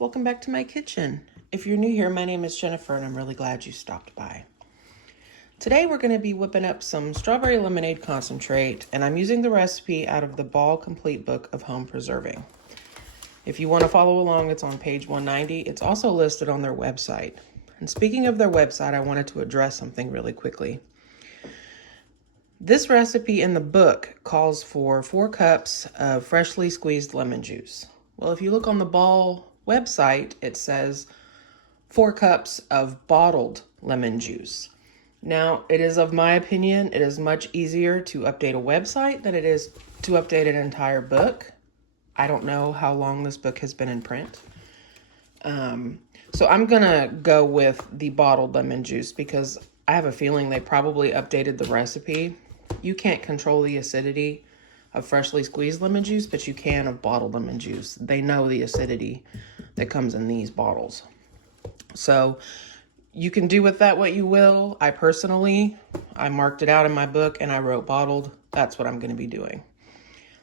Welcome back to my kitchen. If you're new here, my name is Jennifer and I'm really glad you stopped by. Today we're going to be whipping up some strawberry lemonade concentrate, and I'm using the recipe out of the Ball Complete Book of Home Preserving. If you want to follow along, it's on page 190. It's also listed on their website. And speaking of their website, I wanted to address something really quickly. This recipe in the book calls for 4 cups of freshly squeezed lemon juice. Well, if you look on the Ball website, it says 4 cups of bottled lemon juice. Now, it is of my opinion, it is much easier to update a website than it is to update an entire book. I don't know how long this book has been in print. So I'm gonna go with the bottled lemon juice because I have a feeling they probably updated the recipe. You can't control the acidity of freshly squeezed lemon juice, but you can of bottled lemon juice. They know the acidity that comes in these bottles. So you can do with that what you will. I marked it out in my book and I wrote bottled. That's what I'm going to be doing.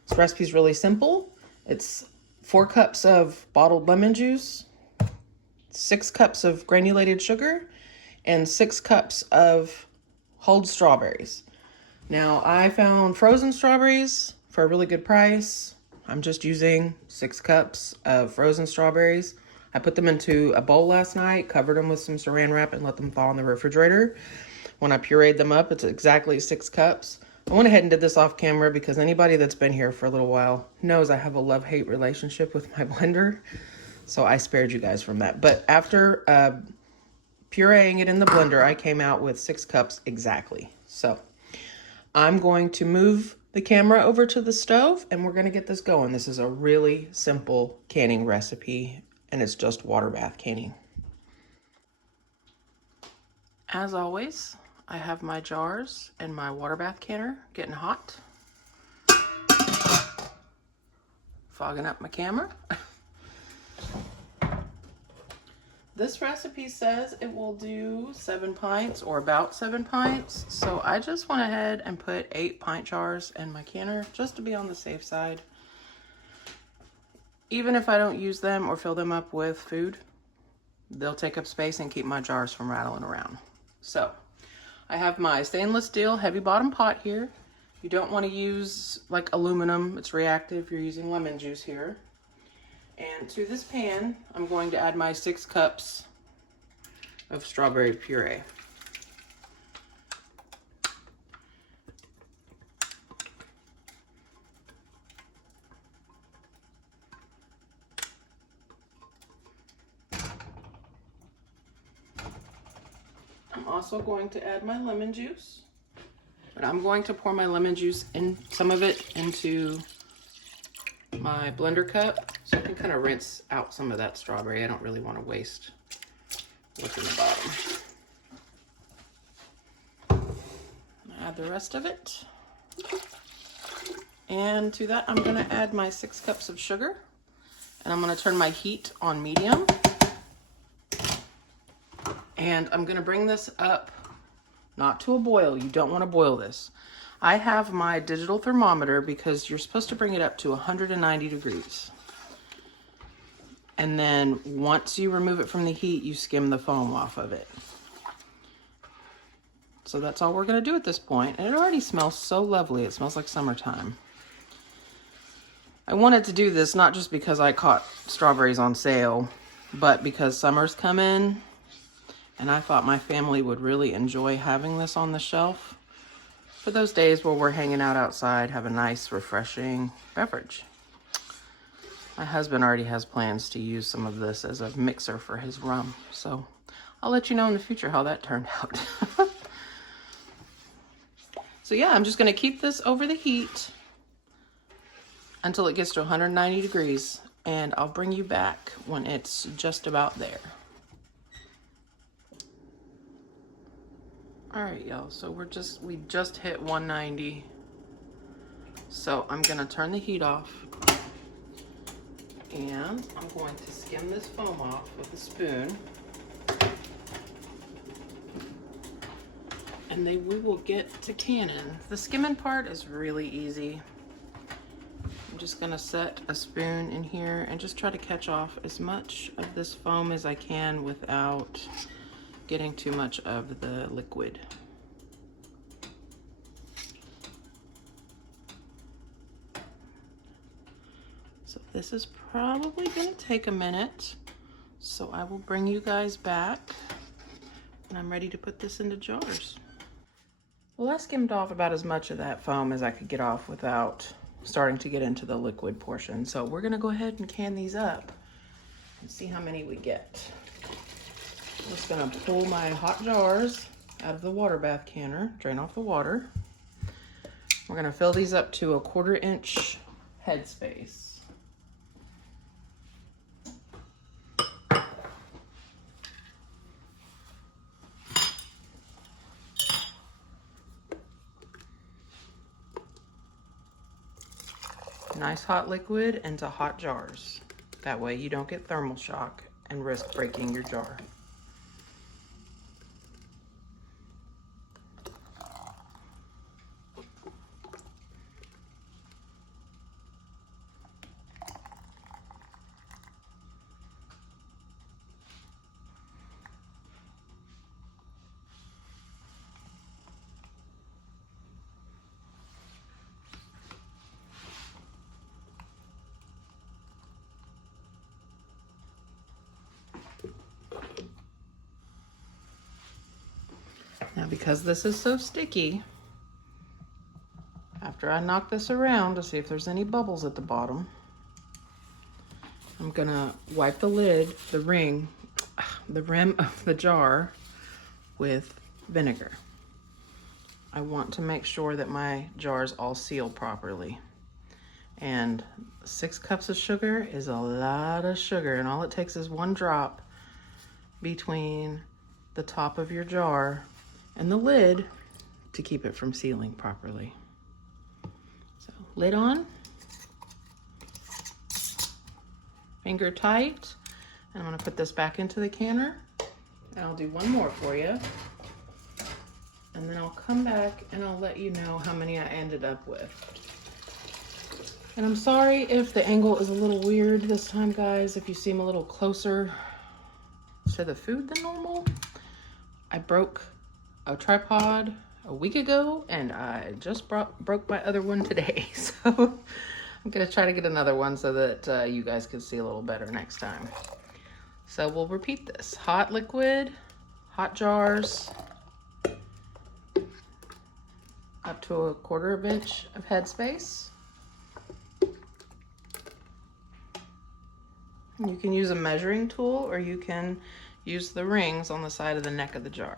This recipe is really simple. It's 4 cups of bottled lemon juice, 6 cups of granulated sugar, and 6 cups of hulled strawberries. Now, I found frozen strawberries for a really good price. I'm just using 6 cups of frozen strawberries. I put them into a bowl last night, covered them with some saran wrap, and let them thaw in the refrigerator. When I pureed them up, it's exactly 6 cups. I went ahead and did this off camera because anybody that's been here for a little while knows I have a love-hate relationship with my blender. So I spared you guys from that. But after pureeing it in the blender, I came out with 6 cups exactly. So I'm going to move the camera over to the stove and we're going to get this going. This is a really simple canning recipe and it's just water bath canning. As always, I have my jars and my water bath canner getting hot. Fogging up my camera. This recipe says it will do 7 pints or about 7 pints. So I just went ahead and put 8 pint jars in my canner just to be on the safe side. Even if I don't use them or fill them up with food, they'll take up space and keep my jars from rattling around. So I have my stainless steel heavy bottom pot here. You don't want to use like aluminum, it's reactive. You're using lemon juice here. And to this pan, I'm going to add my 6 cups of strawberry puree. I'm also going to add my lemon juice, but I'm going to pour my lemon juice in, some of it into my blender cup so I can kind of rinse out some of that strawberry. I don't really want to waste what's in the bottom. Add the rest of it. And to that, I'm going to add my 6 cups of sugar. And I'm going to turn my heat on medium. And I'm going to bring this up, not to a boil. You don't want to boil this. I have my digital thermometer because you're supposed to bring it up to 190 degrees. And then once you remove it from the heat, you skim the foam off of it. So that's all we're going to do at this point. And it already smells so lovely. It smells like summertime. I wanted to do this not just because I caught strawberries on sale, but because summer's coming. And I thought my family would really enjoy having this on the shelf for those days where we're hanging out outside, have a nice, refreshing beverage. My husband already has plans to use some of this as a mixer for his rum, so I'll let you know in the future how that turned out. So yeah, I'm just gonna keep this over the heat until it gets to 190 degrees, and I'll bring you back when it's just about there. All right, y'all, so we just hit 190. So I'm gonna turn the heat off and I'm going to skim this foam off with a spoon. And we will get to canning. The skimming part is really easy. just gonna set a spoon in here and just try to catch off as much of this foam as I can without getting too much of the liquid. So this is probably gonna take a minute. So I will bring you guys back when I'm ready to put this into jars. Well, I skimmed off about as much of that foam as I could get off without starting to get into the liquid portion. So we're gonna go ahead and can these up and see how many we get. I'm just gonna pull my hot jars out of the water bath canner, drain off the water. We're gonna fill these up to a 1/4 inch headspace. Nice hot liquid into hot jars. That way you don't get thermal shock and risk breaking your jar. Now, because this is so sticky, after I knock this around to see if there's any bubbles at the bottom, I'm gonna wipe the lid, the rim of the jar with vinegar. I want to make sure that my jars all seal properly. And 6 cups of sugar is a lot of sugar, and all it takes is 1 drop between the top of your jar and the lid to keep it from sealing properly. So lid on, finger tight, and I'm gonna put this back into the canner, and I'll do one more for you, and then I'll come back and I'll let you know how many I ended up with. And I'm sorry if the angle is a little weird this time, guys, if you seem a little closer to the food than normal. I broke a tripod a week ago, and I just broke my other one today. So I'm gonna try to get another one so that you guys can see a little better next time. So we'll repeat this. Hot liquid, hot jars, up to a 1/4 inch of headspace. You can use a measuring tool, or you can use the rings on the side of the neck of the jar.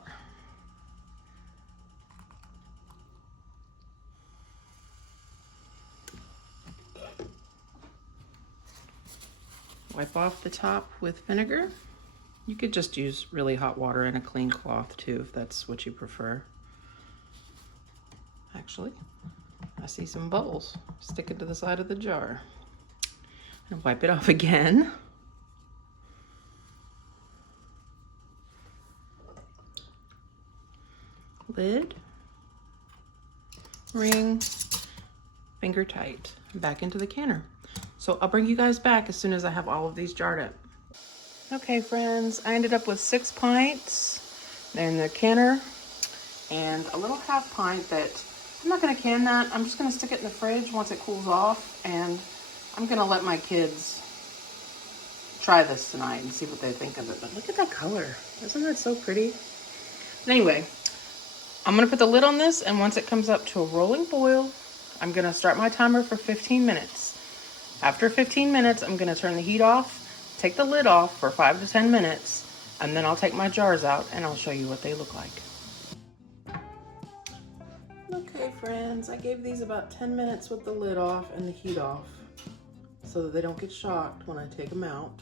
Wipe off the top with vinegar. You could just use really hot water and a clean cloth too, if that's what you prefer. Actually, I see some bubbles sticking to the side of the jar. And wipe it off again. Lid, ring, finger tight, back into the canner. So I'll bring you guys back as soon as I have all of these jarred up. Okay, friends, I ended up with 6 pints in the canner and a little 1/2 pint that I'm not gonna can that. I'm just gonna stick it in the fridge once it cools off, and I'm gonna let my kids try this tonight and see what they think of it. But look at that color. Isn't that so pretty? Anyway, I'm gonna put the lid on this, and once it comes up to a rolling boil, I'm gonna start my timer for 15 minutes. After 15 minutes, I'm gonna turn the heat off, take the lid off for 5 to 10 minutes, and then I'll take my jars out and I'll show you what they look like. Okay, friends, I gave these about 10 minutes with the lid off and the heat off so that they don't get shocked when I take them out.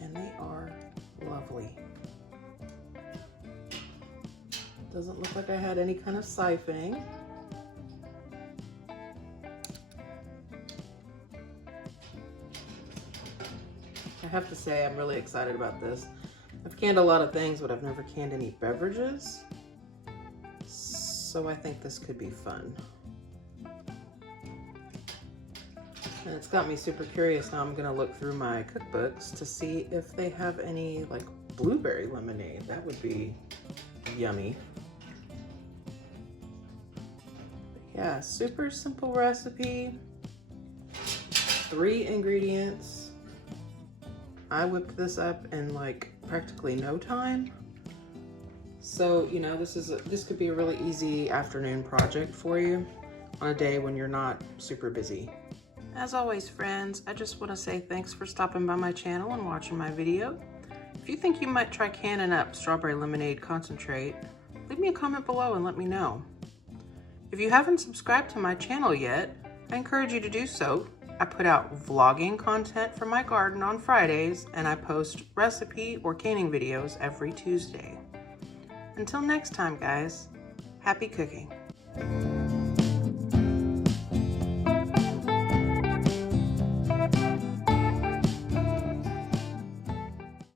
And they are lovely. Doesn't look like I had any kind of siphoning. I have to say, I'm really excited about this. I've canned a lot of things, but I've never canned any beverages. So I think this could be fun. And it's got me super curious. Now I'm gonna look through my cookbooks to see if they have any like blueberry lemonade. That would be yummy. But yeah, super simple recipe. 3 ingredients. I whipped this up in like practically no time. So, you know, this could be a really easy afternoon project for you on a day when you're not super busy. As always, friends, I just want to say thanks for stopping by my channel and watching my video. If you think you might try canning up strawberry lemonade concentrate, leave me a comment below and let me know. If you haven't subscribed to my channel yet, I encourage you to do so. I put out vlogging content from my garden on Fridays, and I post recipe or canning videos every Tuesday. Until next time, guys, happy cooking.